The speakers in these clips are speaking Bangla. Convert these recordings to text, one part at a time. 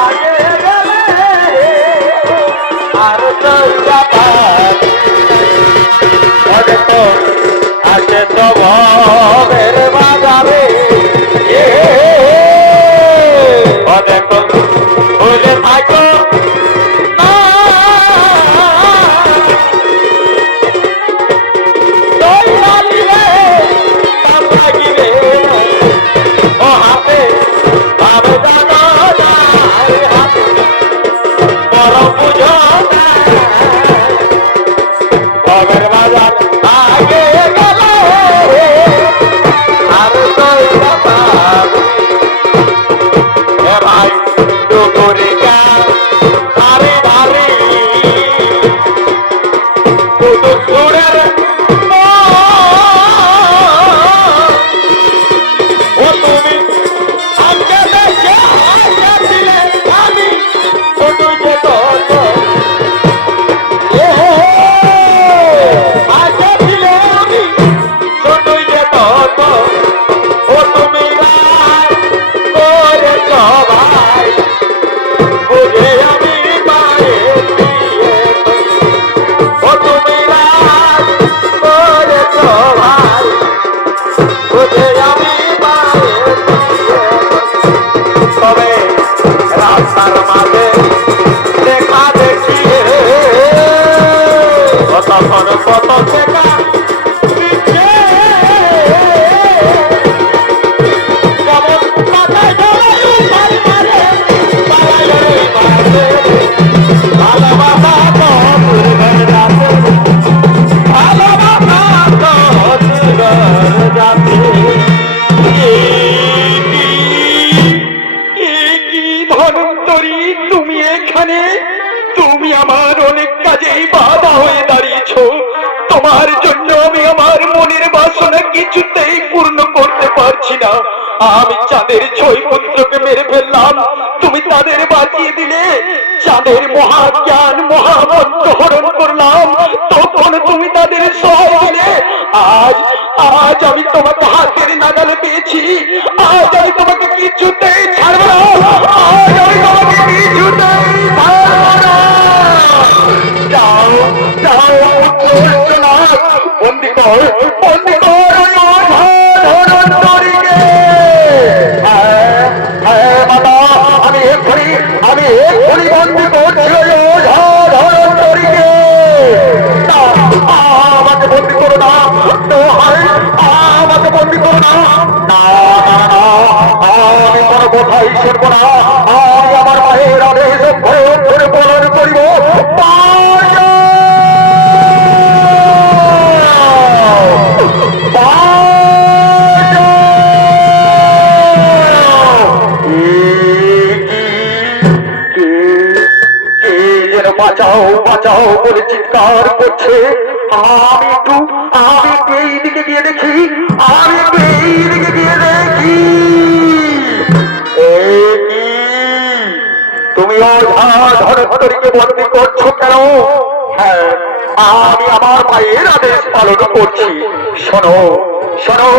আগে গেলে আর দেখো আছে তো ভবের বাজারে দেখো ভুলে থাকো তুমি আমার অনেক কাজেই বাধা হয়ে দাঁড়িয়েছ। তোমার জন্য আমি আমার মনের বাসনা কিছুতেই পূর্ণ করতে পারছি না। আমি চাঁদের 6 পুত্রকে মেরে ফেললাম, তুমি তাদের বাঁচিয়ে দিলে। চাঁদের মহাজ্ঞান মহামন্ত্র হরণ করলাম, তখন তুমি তাদের সহায় দিলে। আজ আজ আমি তোমাকে হাতের নাগালে পেয়েছি, আজ আমি তোমাকে কিছুতেই ছাড়ব না। আজ আমি তোমাকে কিছুতেই ছাড়ব না। যাও যাও বন্দি কর, বন্দি কর ধনন্তরীকে। আমি এক্ষুনি বন্দি করছি ধনন্তরীকে। আমাকে বন্দি করো না, আমাকে বন্দি করো না। আমি কোনো কথাই শুনবো না। আমি আমার মায়ের আদেশ ধরে পালন করিব। বাঁচাও বাঁচাও বলে চিৎকার করছে। আমি একটু এইদিকে গিয়ে দেখি, আমি একটু এইদিকে গিয়ে দেখি। তুমি ওঝা ধনন্তরীকে বন্দি করছো কেন? হ্যাঁ, আমি আমার মায়ের আদেশ পালন করছি। শোনো শোনো,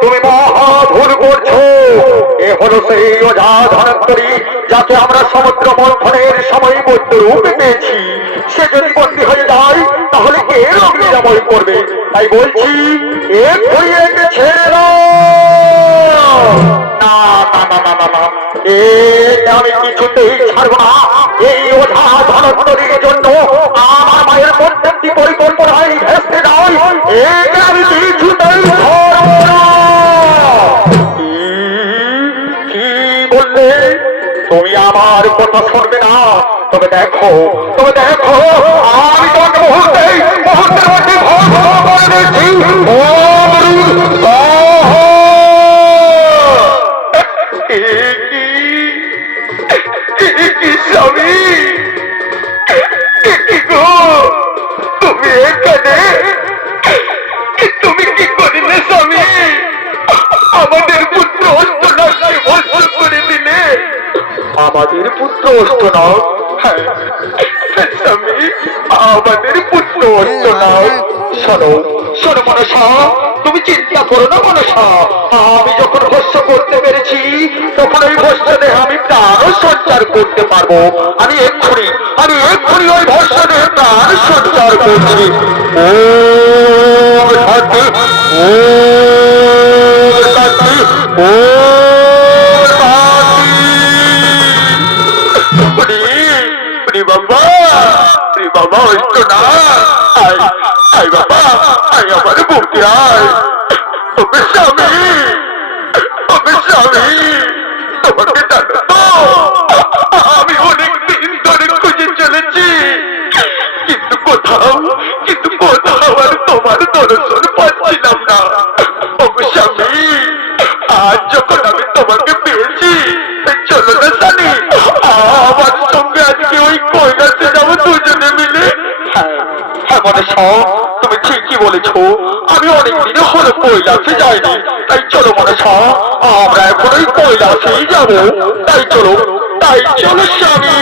তুমি মহা ভুল করছো। এ হলো সেই ওঝা ধনন্তরী যাকে আমরা সমুদ্র মন্থনের সময় বৌদ্ধ রূপে পেয়েছি। সে যদি বন্দী হয়ে যায় তাহলে কে রোগ নিরাময় করবে? তাই বলছি এক্ষুনি একে ছেড়ে দাও। না না না না না না, একে আমি কিছুতেই ছাড়ব না। এই ওঝা ধনন্তরীর জন্য আমার মায়ের প্রত্যেকটি পরিকল্পনায় ভেস্তে যায়। একে আমি কিছুতেই ছাড়ব না। কি বললে? তুমি আমার কথা শুনবে না? তবে দেখো আমি তোমাকে মুহূর্তের মধ্যে করে দিচ্ছি। স্বামী, তুমি এখানে, তুমি কি করিলে স্বামী? আমাদের পুত্র অষ্টনাথকে ভস্ম করে দিলে। আমাদের পুত্র অষ্টনাথ? হ্যাঁ স্বামী, আমাদের পুত্র অষ্টনাথ। শোনো শোনো মনসা, তুমি চিন্তা করো না মনসা, আমি যখন ভস্য করতে পেরেছি তখন ওই ভস্য দেহে আমি প্রাণ সঞ্চার করতে পারবো। আমি এক্ষুনি ওই ভস্য দেহে প্রাণ সঞ্চার করছি। ও শান্তি, ও শান্তি, ও বাবা, বাবা হইতো না, আয় বাবা, আয় আমার বুকে আয়। ওকে স্বামী, ওকে স্বামী, তোমাকে জানো তো আমি অনেক দিন ধরে খুঁজে চলেছি, কিন্তু কোথাও আর তোমার দর্শন পাচ্ছিলাম না। ওকে স্বামী, আজ যখন আমি তোমাকে পেয়েছি, চলো না জানি আমার সঙ্গে আজকে ওই কৈলাসে যাবো দুজনে মিলে। হ্যাঁ মনসা, তুমি ঠিকই বলেছ, আমি অনেকদিন হলো কৈলাসে যাইনি। তাই চলো মনসা, আমরা এখন ওই কৈলাসেই যাবো। তাই চলো স্বামী।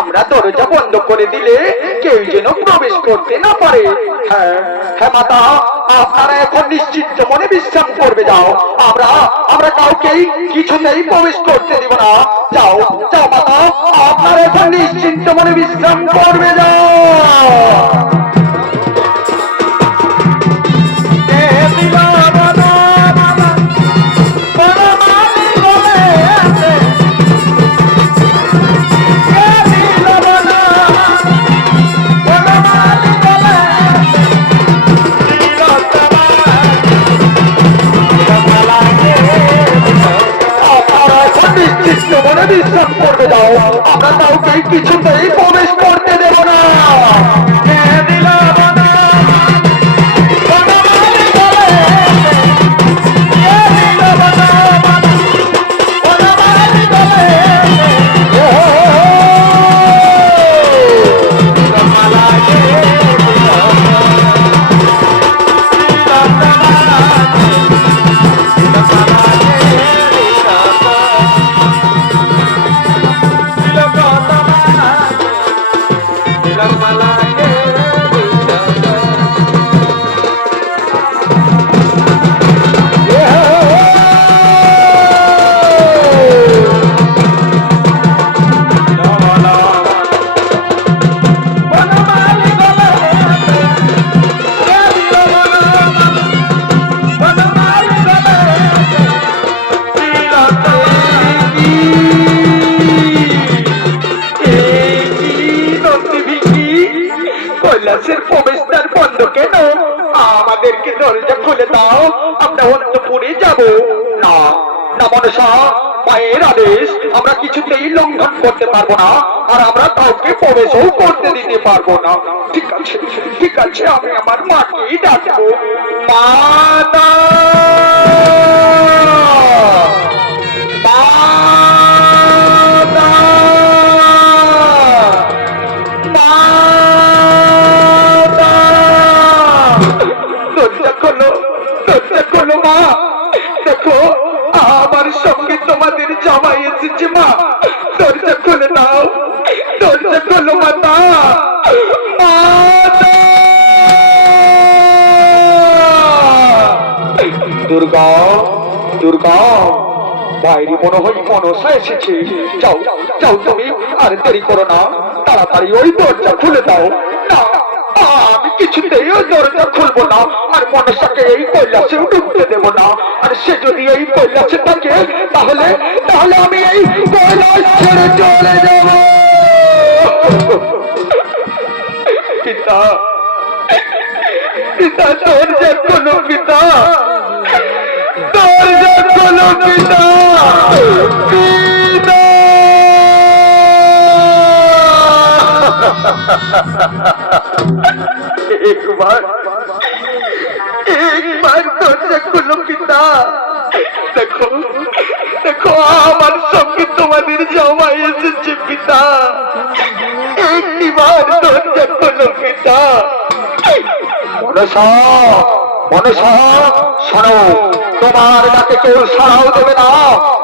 আমরা দরজা বন্ধ করে দিলে কেউ যেন প্রবেশ করতে না পারে। হ্যাঁ হ্যাঁ মাতা, আপনারা এখন নিশ্চিন্ত মনে বিশ্রাম করবে যাও। আমরা কাউকেই কিছুতেই প্রবেশ করতে দিব না। যাও যাও মাতা, আপনারা এখন নিশ্চিন্ত মনে বিশ্রাম করবে যাও। বিশ্রাম করবে দাও, আমরা কাউকে কিছুতেই প্রবেশ করতে দেব না। কৈলাসের প্রবেশদ্বার বন্ধ কেন? আমাদেরকে দরজা খুলে দাও, আমরা অন্তপুরে যাব। না না মনসা, মায়ের আদেশ আমরা কিছুতেই লঙ্ঘন করতে পারবো না, আর আমরা কাউকে প্রবেশও করতে দিতে পারবো না। ঠিক আছে ঠিক আছে, আমি আমার মাকেই ডাকবো। মাতা দরজা খোলো, দরজা খোলো মা। দেখো আমার সঙ্গে তোমাদের জামাই এসেছে মা, দরজা খুলে দাও, দরজা খোলো মাতা। দুর্গা দুর্গা, বাইরে মনে হয় মনসা এসেছে। যাও যাও তুমি, আর দেরি করো না, তাড়াতাড়ি ওই দরজা খুলে দাও। না আমি কিছুতেই ওই দরজা খুলবো না, আর মনসাকে এই কৈলাসে ঢুকতে দেব না। আর সে যদি এই কৈলাসে থাকে তাহলে তাহলে আমি এই কৈলাস ছেড়ে চলে যাব। পিতা পিতা, দরজা খোলো পিতা, দরজা খোলো পিতা, পিতা। একবার একবার দরজা খুলো পিতা। দেখো দেখো আমার সঙ্গে তোমাদের জামাই এসেছে পিতা, একটিবার দরজা খুলো পিতা। মনসা মনসা শোনো, তোমার ডাকে কেউ সাড়াও দেবে না,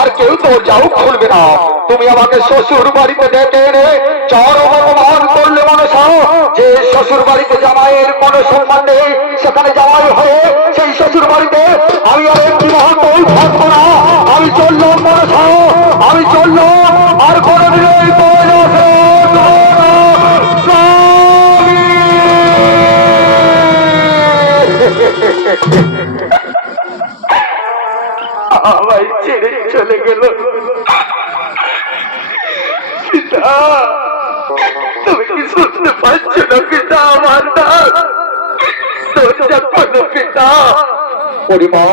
আর কেউ দরজাও খুলবে না। তুমি আমাকে শ্বশুর বাড়িতে ডেকে এনে চরম অপমান করলে মনসা। যে শ্বশুর বাড়িতে জামাইয়ের কোনো সম্মান নেই, সেখানে জামাই হয়ে সেই শ্বশুর বাড়িতে আমি আর একটি মুহূর্তও থাকবো না। আমি চললাম মনসা, আমি চললাম, আর কোনোদিন এই কৈলাসে আমায় ছেড়ে চলে গেল পিতা। তুমি কি শুনতে পাচ্ছ না পিতা আমার ডাক? দরজা খোলো পিতা। পরিমা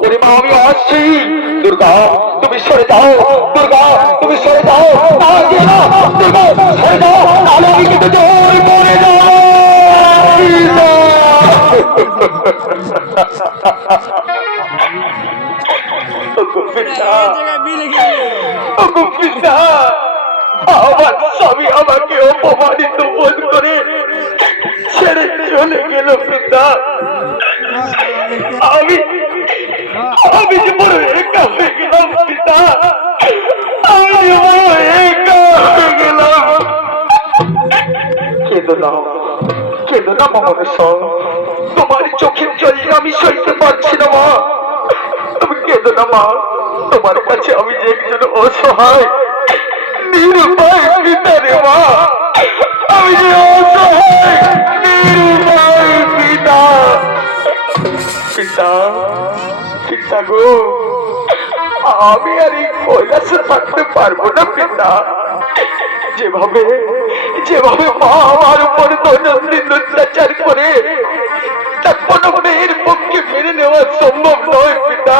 পরিমা, আমি আসছি। দুর্গা তুমি সরে যাও, দুর্গা তুমি সরে যাও, না দিয়ে না, দুর্গা সরে যাও, নাহলে আমি কিন্তু জোর করে যাও। আমার স্বামী আমাকে অপমানিত বোধ করে ছেড়ে চলে গেল পিতা। আমি আমি যে বড় একা হয়ে গেলাম পিতা, আমি যে বড় একা হয়ে গেলাম। কেঁদো না কেঁদো না মনসা, তোমার চোখের জল আমি সইতে পারছি না মা। তুমি কেঁদো না মা, তোমার কাছে আমি যে একজন অসহায় নিরুপায় পিতা রে মা। আমি যে অসহায় নিরুপায় পিতা। পিতা পিতা গো, আমি আর এই কৈলাসে থাকতে পারবো না পিতা। যেভাবে যেভাবে মা আমার উপর দৈনন্দিন অত্যাচার করে, তা কোনো মেয়ের পক্ষে মেনে নেওয়া সম্ভব নয় পিতা,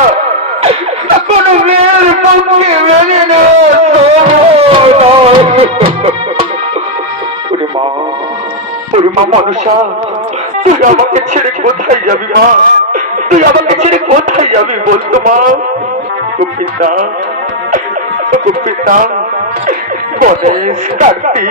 তা কোনো মেয়ের পক্ষে মেনে নেওয়া সম্ভব ওরে মা, ওরে মা মনসা, তুই আমাকে ছেড়ে কোথায় যাবি মা? তুই আমাকে ছেড়ে কোথায় যাবি বলতো মা? গোপিতা, গোপিতা, গণেশ, কার্তিক।